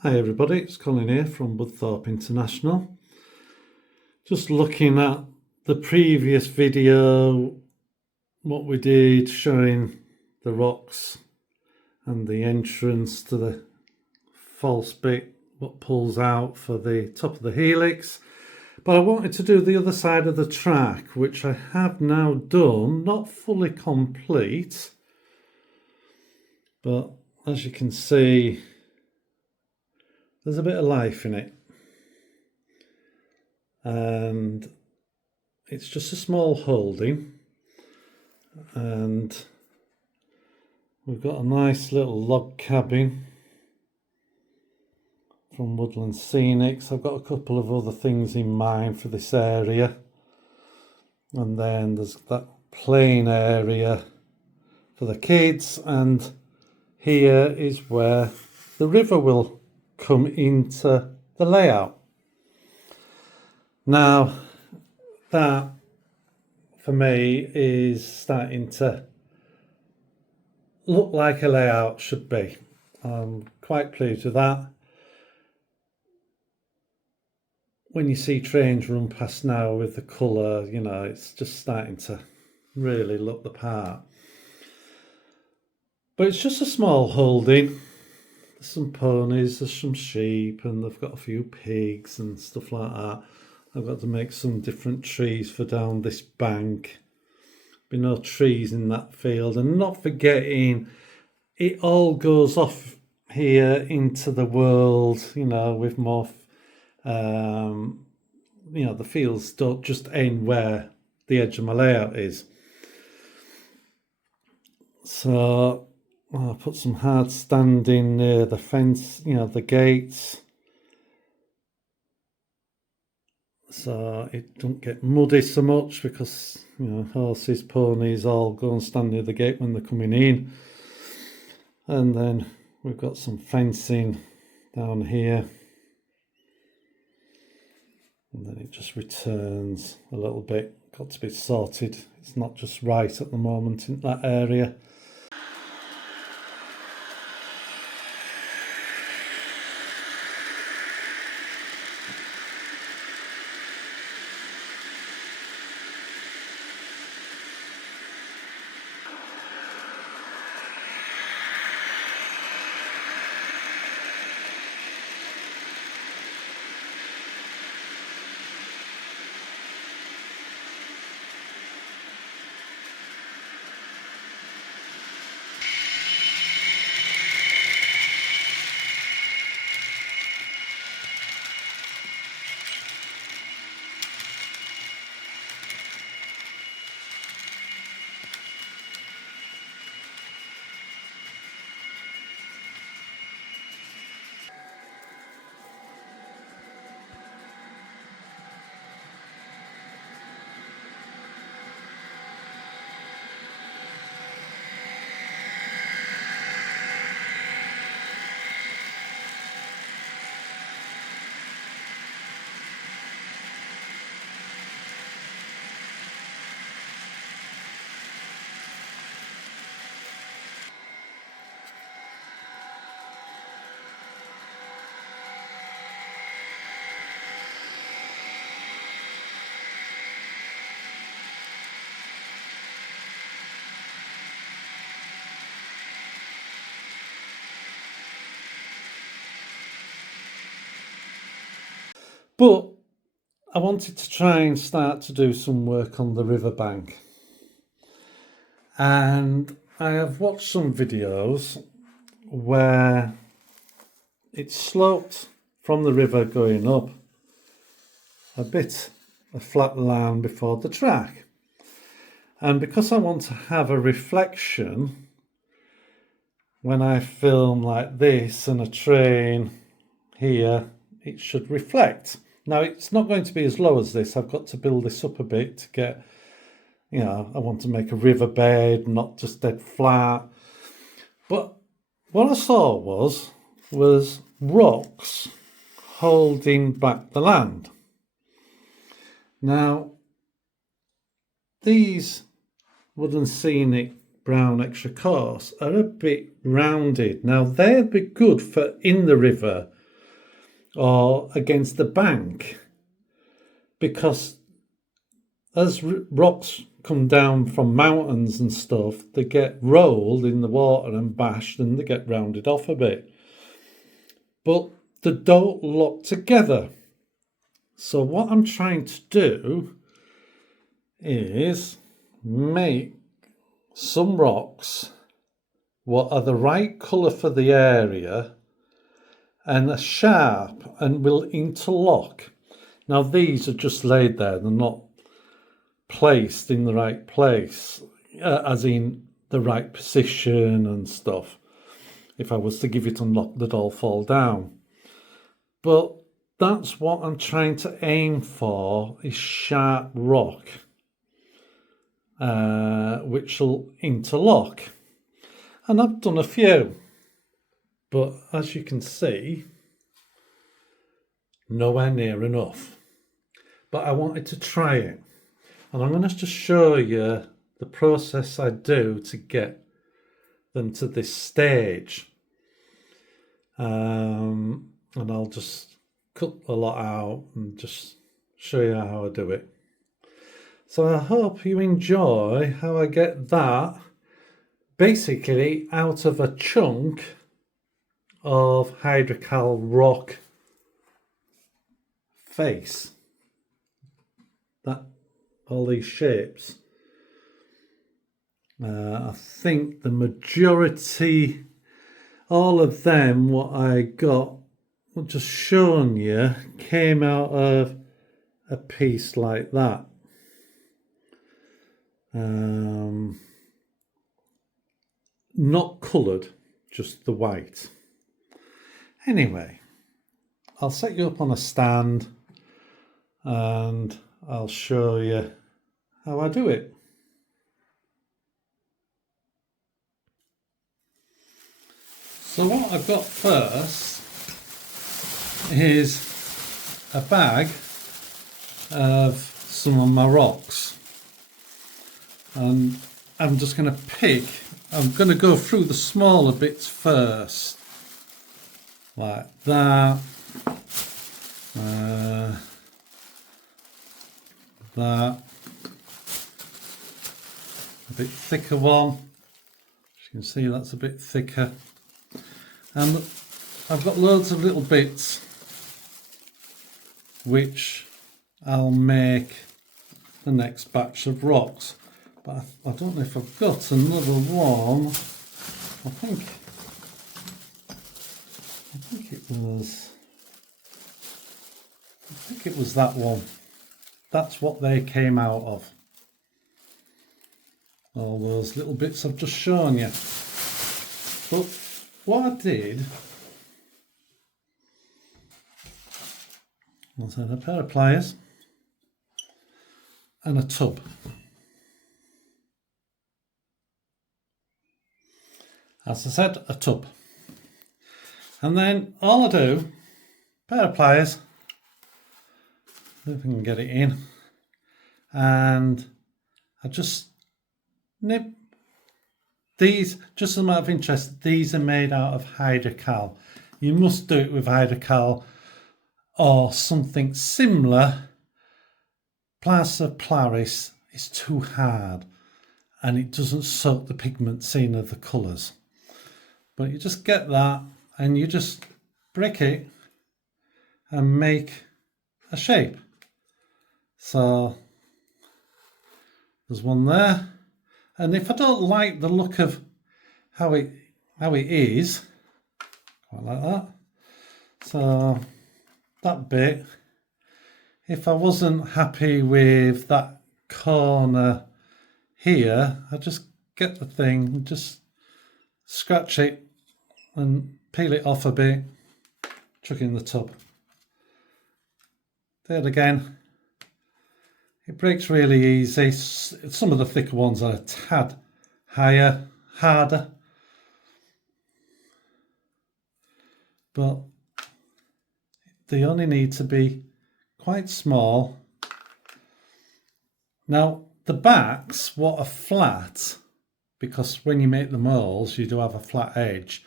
Hi everybody, it's Colin here from Woodthorpe International. Just looking at the previous video, what we did showing the rocks and the entrance to the false bit, what pulls out for the top of the helix. But I wanted to do the other side of the track, which I have now done, not fully complete. But as you can see, there's a bit of life in it, and it's just a small holding, and we've got a nice little log cabin from Woodland Scenics. I've got a couple of other things in mind for this area, and then there's that plain area for the kids, and here is where the river will come into the layout. Now that for me is starting to look like a layout should be. I'm quite pleased with that. When you see trains run past now with the colour, you know, it's just starting to really look the part. But it's just a small holding. There's some ponies, there's some sheep, and they've got a few pigs and stuff like that. I've got to make some different trees for down this bank. Be no trees in that field, and not forgetting it all goes off here into the world, you know, with more, you know, the fields don't just end where the edge of my layout is. So I'll put some hard standing near the fence, you know, the gates, so it don't get muddy so much, because, you know, horses, ponies all go and stand near the gate when they're coming in. And then we've got some fencing down here, and then it just returns a little bit. Got to be sorted, it's not just right at the moment in that area. But I wanted to try and start to do some work on the riverbank, and I have watched some videos where it's sloped from the river going up a bit of flat land before the track, and because I want to have a reflection when I film like this and a train here, it should reflect. Now it's not going to be as low as this. I've got to build this up a bit to get, you know, I want to make a riverbed, not just dead flat. But what I saw was rocks holding back the land. Now these Woodland Scenic brown extra coarse are a bit rounded. Now they'd be good for in the river or against the bank, because as rocks come down from mountains and stuff, they get rolled in the water and bashed and they get rounded off a bit. But they don't lock together. So what I'm trying to do is make some rocks what are the right colour for the area and are sharp and will interlock. Now these are just laid there, they're not placed in the right place, as in the right position and stuff. If I was to give it unlock, they'd all fall down. But that's what I'm trying to aim for, is sharp rock, which will interlock. And I've done a few, but as you can see, nowhere near enough. But I wanted to try it. And I'm going to just show you the process I do to get them to this stage. And I'll just cut a lot out and just show you how I do it. So I hope you enjoy how I get that basically out of a chunk of Hydrocal rock face. That, all these shapes. I think the majority, all of them, what I got, just showing you, came out of a piece like that. Not coloured, just the white. Anyway, I'll set you up on a stand and I'll show you how I do it. So what I've got first is a bag of some of my rocks, and I'm just going to pick, I'm going to go through the smaller bits first, like that, that, a bit thicker one, as you can see that's a bit thicker, and I've got loads of little bits which I'll make the next batch of rocks. But I don't know if I've got another one. I think it was that one. That's what they came out of. All those little bits I've just shown you. But what I did was I had a pair of pliers and a tub. As I said, a tub. And then all I do, pair of pliers, see if I can get it in, and I just nip these, just as a matter of interest, these are made out of Hydrocal. You must do it with Hydrocal or something similar. Plaster Paris is too hard and it doesn't soak the pigments in of the colours. But you just get that and you just break it and make a shape. So there's one there. And if I don't like the look of how it is, quite like that. So that bit, if I wasn't happy with that corner here, I just get the thing and just scratch it and peel it off a bit, chuck it in the tub. Do it again. It breaks really easy. Some of the thicker ones are a tad higher, harder, but they only need to be quite small. Now the backs, what are flat, because when you make the molds you do have a flat edge,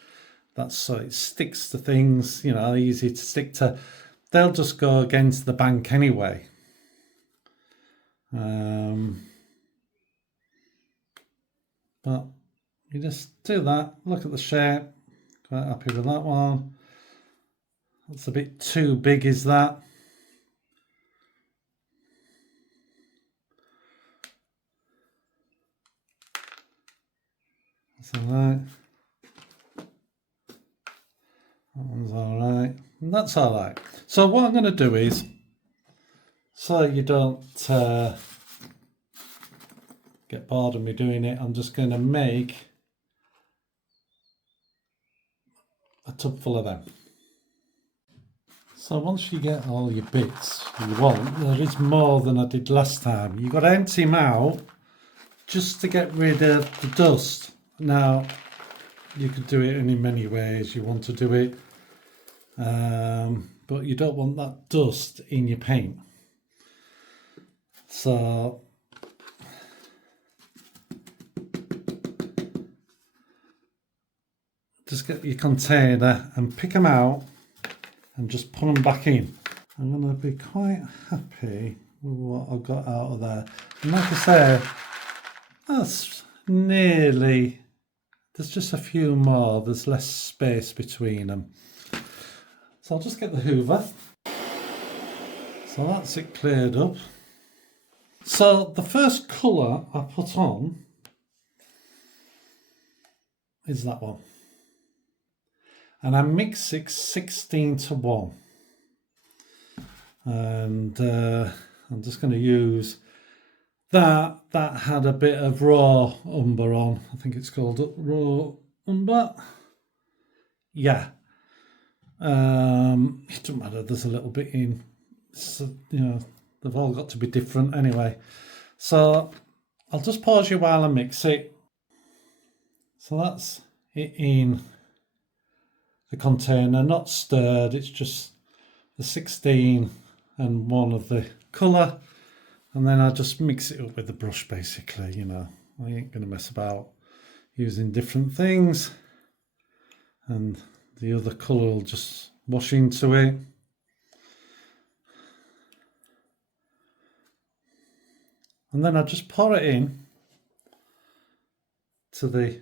That's so it sticks to things, you know, easy to stick to. They'll just go against the bank anyway. But you just do that, look at the shape, quite happy with that one. That's a bit too big, is that? That's alright. That one's alright. And that's alright. So what I'm going to do is, so you don't get bored of me doing it, I'm just going to make a tub full of them. So once you get all your bits you want, there is more than I did last time. You've got to empty them out just to get rid of the dust. Now, you could do it in many ways you want to do it, but you don't want that dust in your paint. So just get your container and pick them out and just put them back in. I'm going to be quite happy with what I got out of there. And like I say, that's nearly, there's just a few more, there's less space between them. So I'll just get the hoover. So that's it cleared up. So the first colour I put on is that one. And I mix it 16:1. And I'm just going to use that had a bit of raw umber on. I think it's called raw umber. Yeah. It doesn't matter, there's a little bit in. So, you know, they've all got to be different anyway. So I'll just pause you while I mix it. So that's it in the container, not stirred, it's just the 16 and 1 of the colour, and then I just mix it up with the brush basically, you know. I ain't going to mess about using different things, and the other colour will just wash into it. And then I just pour it in to the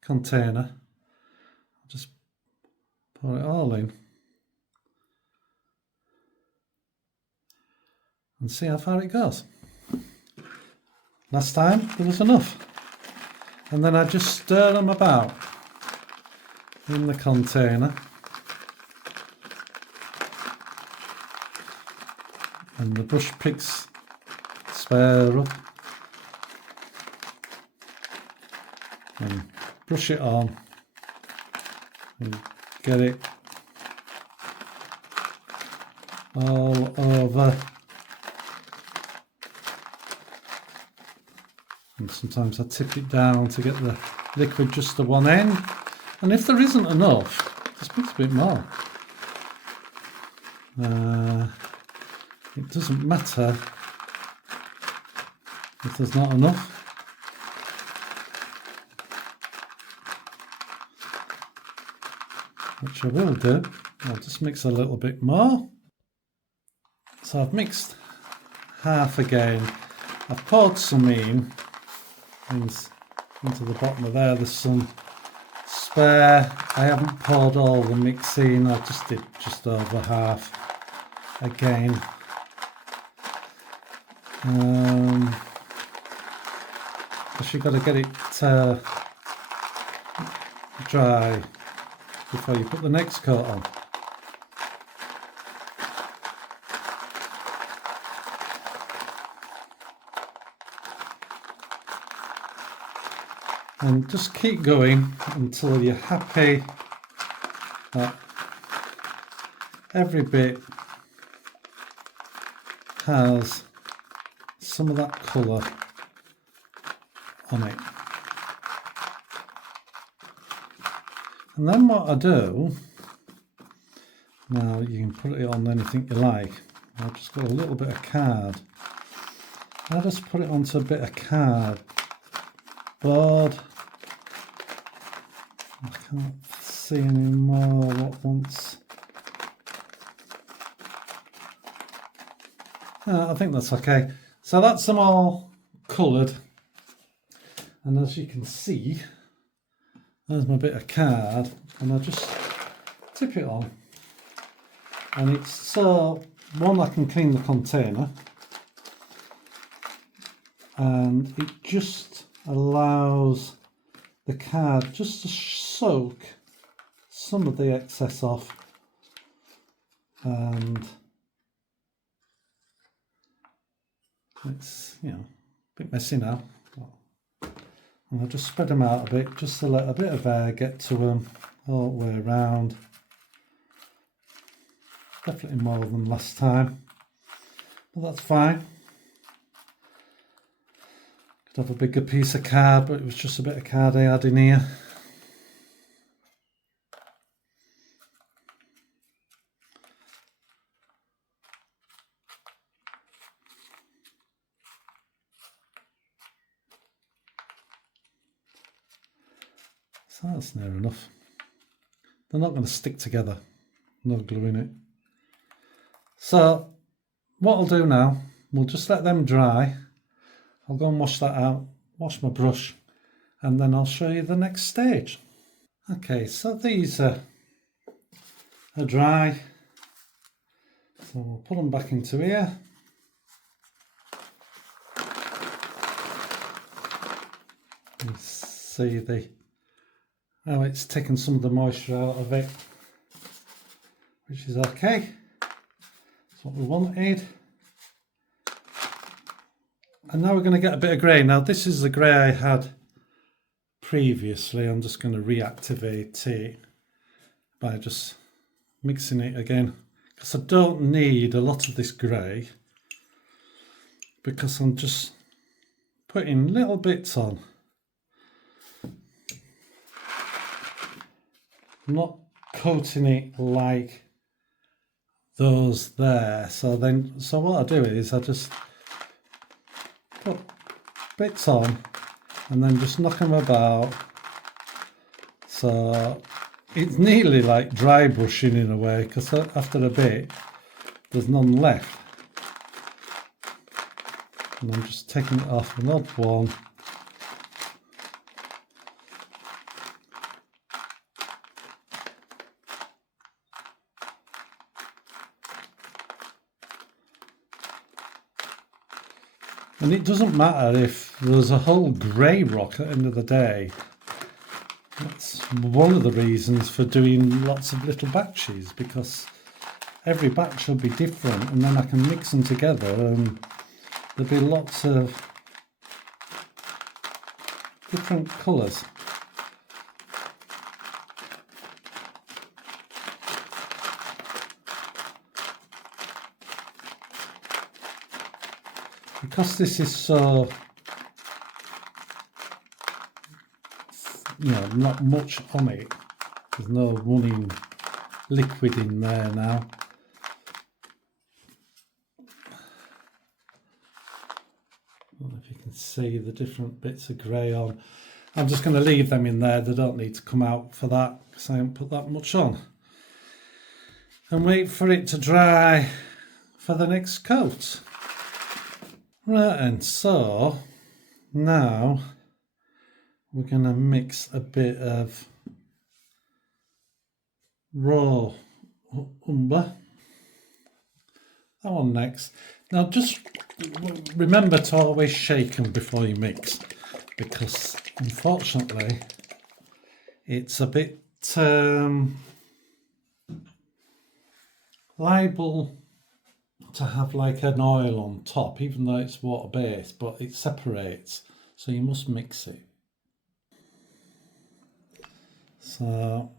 container. Just pour it all in and see how far it goes. Last time there was enough, and then I just stir them about in the container, and the brush picks spare up and brush it on and get it all over. And sometimes I tip it down to get the liquid just to one end, and if there isn't enough, just mix a bit more. It doesn't matter if there's not enough. Which I will do. I'll just mix a little bit more. So I've mixed half again. I've poured some in into the bottom of there. There's some spare. I haven't poured all the mix in. I just did just over half again. Because you've got to get it dry before you put the next coat on. And just keep going until you're happy that every bit has some of that colour on it. And then what I do, now you can put it on anything you like. I've just got a little bit of card. I just put it onto a bit of cardboard. Can't see any more what wants. I think that's okay. So that's them all coloured, and as you can see, there's my bit of card, and I just tip it on, and it's so one, I can clean the container, and it just allows the card just to soak some of the excess off, and it's, you know, a bit messy now, and I'll just spread them out a bit just to let a bit of air get to them all the way around. Definitely more than last time, but that's fine. Could have a bigger piece of card, but it was just a bit of card I had in here. So that's near enough. They're not going to stick together, no glue in it. So what I'll do now, we'll just let them dry. I'll go and wash that out, wash my brush, and then I'll show you the next stage. Okay, so these are dry. So we'll put them back into here. You see how it's taken some of the moisture out of it, which is okay. That's what we wanted. And now we're going to get a bit of grey. Now this is the grey I had previously. I'm just going to reactivate it by just mixing it again, because I don't need a lot of this grey, because I'm just putting little bits on. I'm not coating it like those there. So what I do is I just put bits on and then just knock them about. So it's nearly like dry brushing in a way, because after a bit there's none left. And I'm just taking it off an odd one. And it doesn't matter if there's a whole grey rock at the end of the day. That's one of the reasons for doing lots of little batches, because every batch will be different, and then I can mix them together and there'll be lots of different colours. Because this is so, you know, not much on it, there's no running liquid in there now. I don't know if you can see the different bits of grey on. I'm just going to leave them in there, they don't need to come out for that, because I haven't put that much on. And wait for it to dry for the next coat. Right, and so now we're going to mix a bit of raw umber. That one next. Now just remember to always shake them before you mix, because unfortunately it's a bit liable to have like an oil on top, even though it's water based, but it separates, so you must mix it. So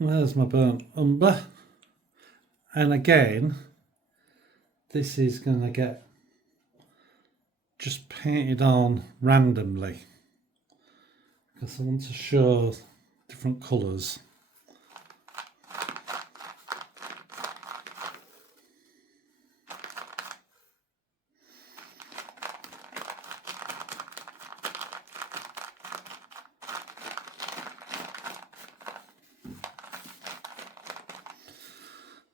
there's my burnt umber, and again this is going to get just painted on randomly, because I want to show different colours.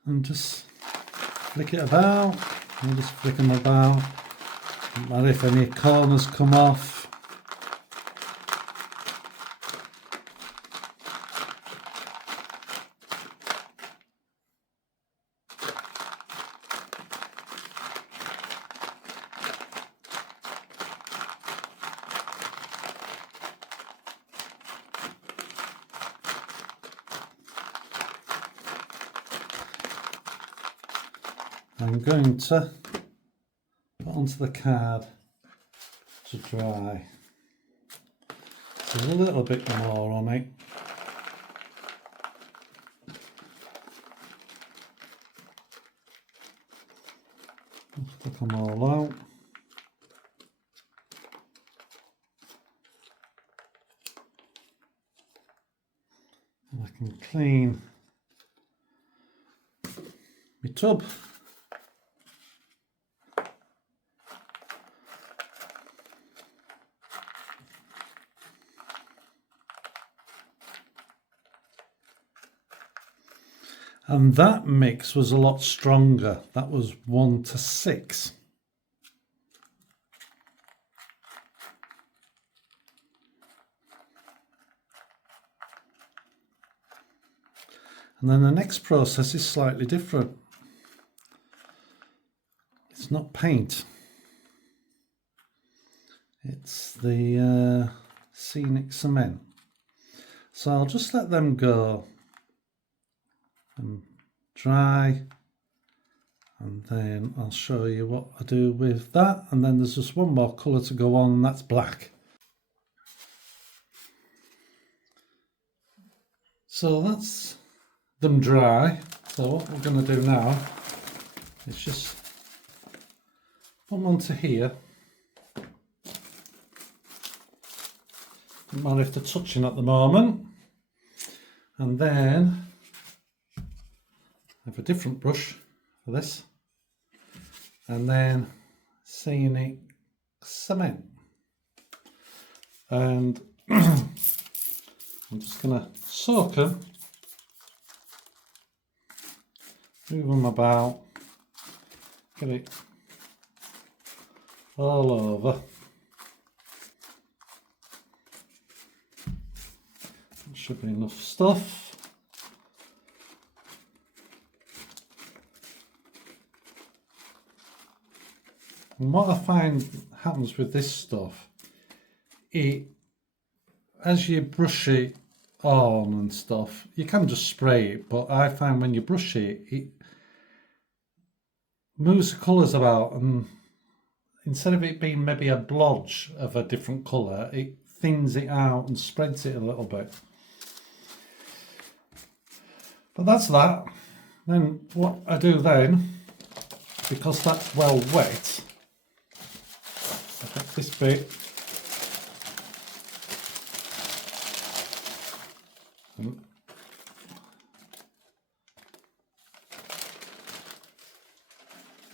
and just flick it about, and just flick them about. Doesn't matter if any corners come off. I'm going to put onto the card to dry. There's a little bit more on it. Just put them all out. And I can clean my tub. And that mix was a lot stronger. That was 1 to 6. And then the next process is slightly different. It's not paint. It's the scenic cement. So I'll just let them go and dry, and then I'll show you what I do with that. And then there's just one more colour to go on, and that's black. So that's them dry. So what we're going to do now is just put them onto here. Doesn't matter if they're touching at the moment. And then I have a different brush for this, and then scenic cement, and I'm just going to soak them, move them about, get it all over. There should be enough stuff. And what I find happens with this stuff, as you brush it on and stuff, you can just spray it, but I find when you brush it, it moves the colours about, and instead of it being maybe a blotch of a different colour, it thins it out and spreads it a little bit. But that's that. Then what I do then, because that's well wet, I take this bit and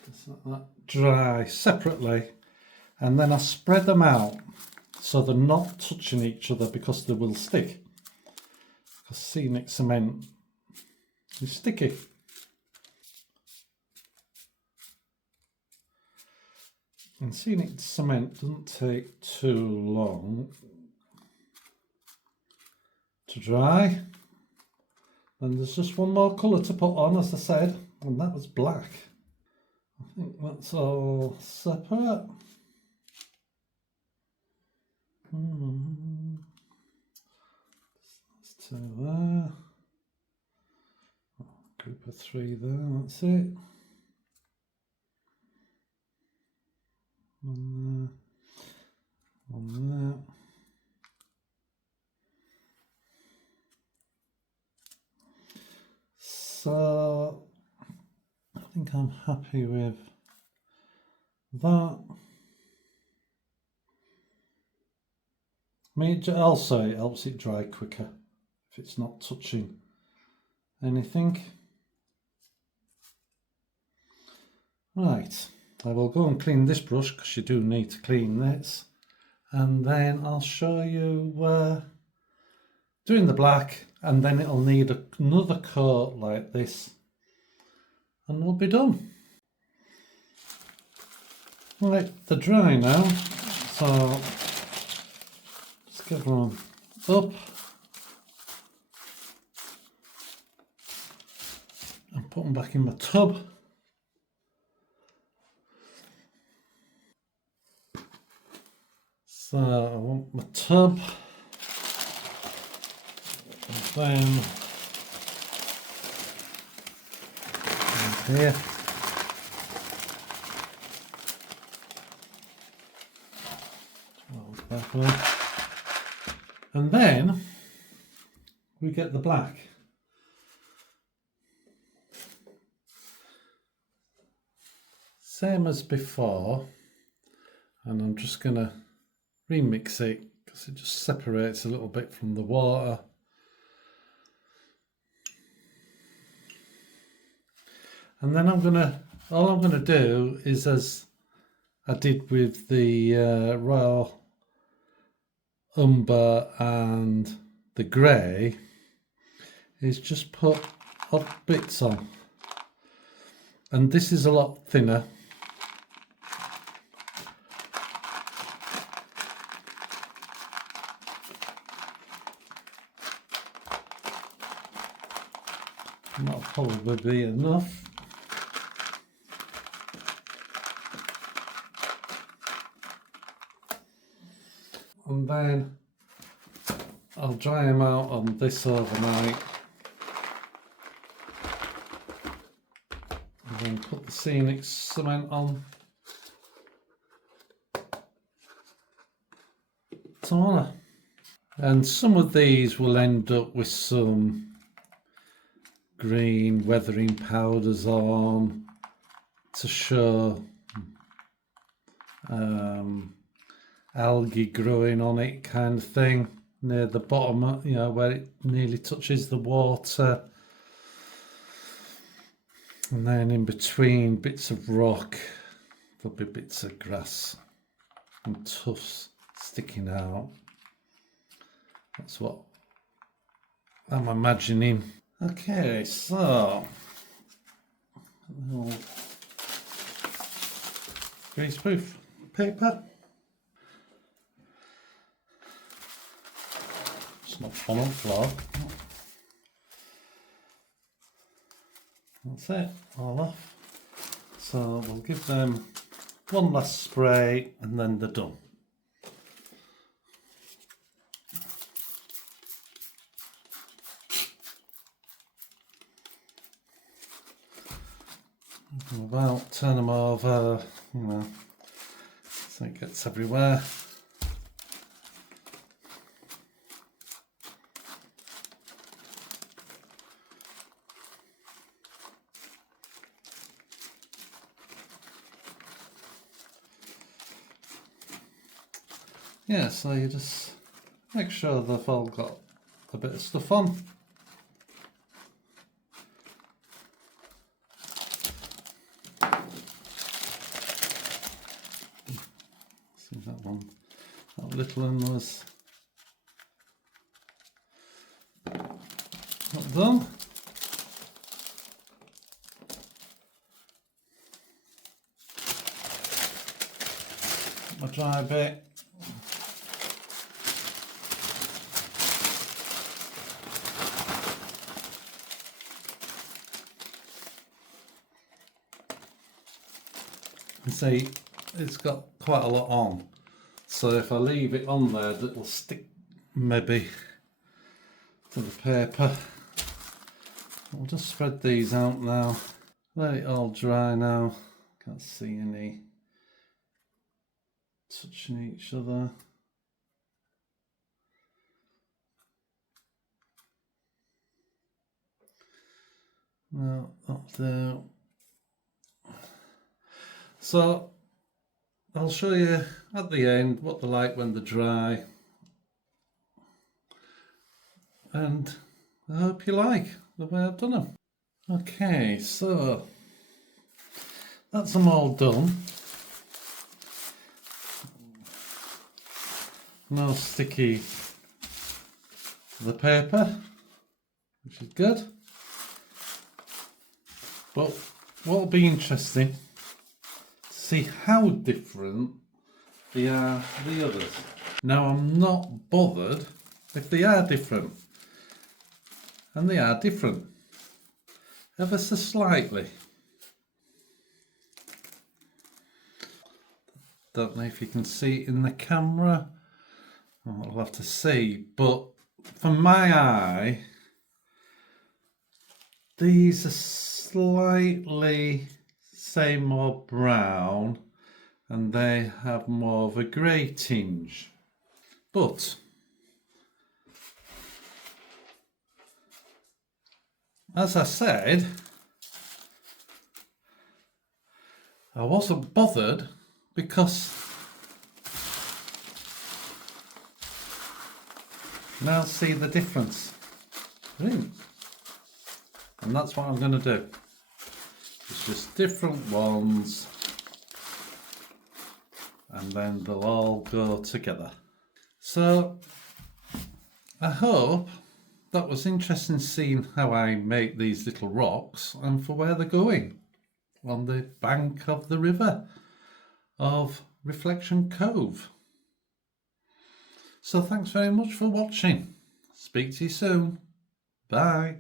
just like that, dry separately, and then I spread them out so they're not touching each other, because they will stick, because scenic cement is sticky. And scenic cement doesn't take too long to dry. And there's just one more colour to put on, as I said, and that was black. I think that's all separate. Let's do there. Group of 3 there, that's it. One there, one there. So I think I'm happy with that. I mean, also it helps it dry quicker if it's not touching anything. Right, I will go and clean this brush, because you do need to clean this, and then I'll show you doing the black, and then it'll need another coat like this, and we'll be done. Right, they're dry now, so just get one up and put them back in my tub. So I want my tub, and then here. And then we get the black. Same as before, and I'm just going to remix it because it just separates a little bit from the water. And then all I'm gonna do is, as I did with the Royal Umber and the grey, is just put odd bits on. And this is a lot thinner. That'll probably be enough. And then I'll dry them out on this overnight, and then put the scenic cement on toner. And some of these will end up with some green weathering powders on to show algae growing on it, kind of thing, near the bottom, you know, where it nearly touches the water. And then in between bits of rock, there'll be bits of grass and tufts sticking out. That's what I'm imagining. Okay, so greaseproof paper. It's not on the floor. That's it, all off. So we'll give them one last spray and then they're done. About turn them over, you know, so it gets everywhere. Yeah, so you just make sure they've all got a bit of stuff on. See that one, that little one was not done. My dry bit. And see, it's got quite a lot on, so if I leave it on there, that will stick maybe to the paper. I'll just spread these out now, let it all dry now. Can't see any touching each other. No, that'll do. So I'll show you at the end what they're like when they're dry, and I hope you like the way I've done them. Okay, so that's them all done. No sticky to the paper, which is good, but what'll be interesting to see how different they are to the others. Now, I'm not bothered if they are different, and they are different ever so slightly. Don't know if you can see it in the camera. I'll have to see, but for my eye, these are slightly, say, more brown, and they have more of a grey tinge. But as I said, I wasn't bothered because now see the difference. And that's what I'm going to do. It's just different ones, and then they'll all go together. So I hope that was interesting, seeing how I make these little rocks and for where they're going on the bank of the river of Reflection Cove. So thanks very much for watching. Speak to you soon. Bye.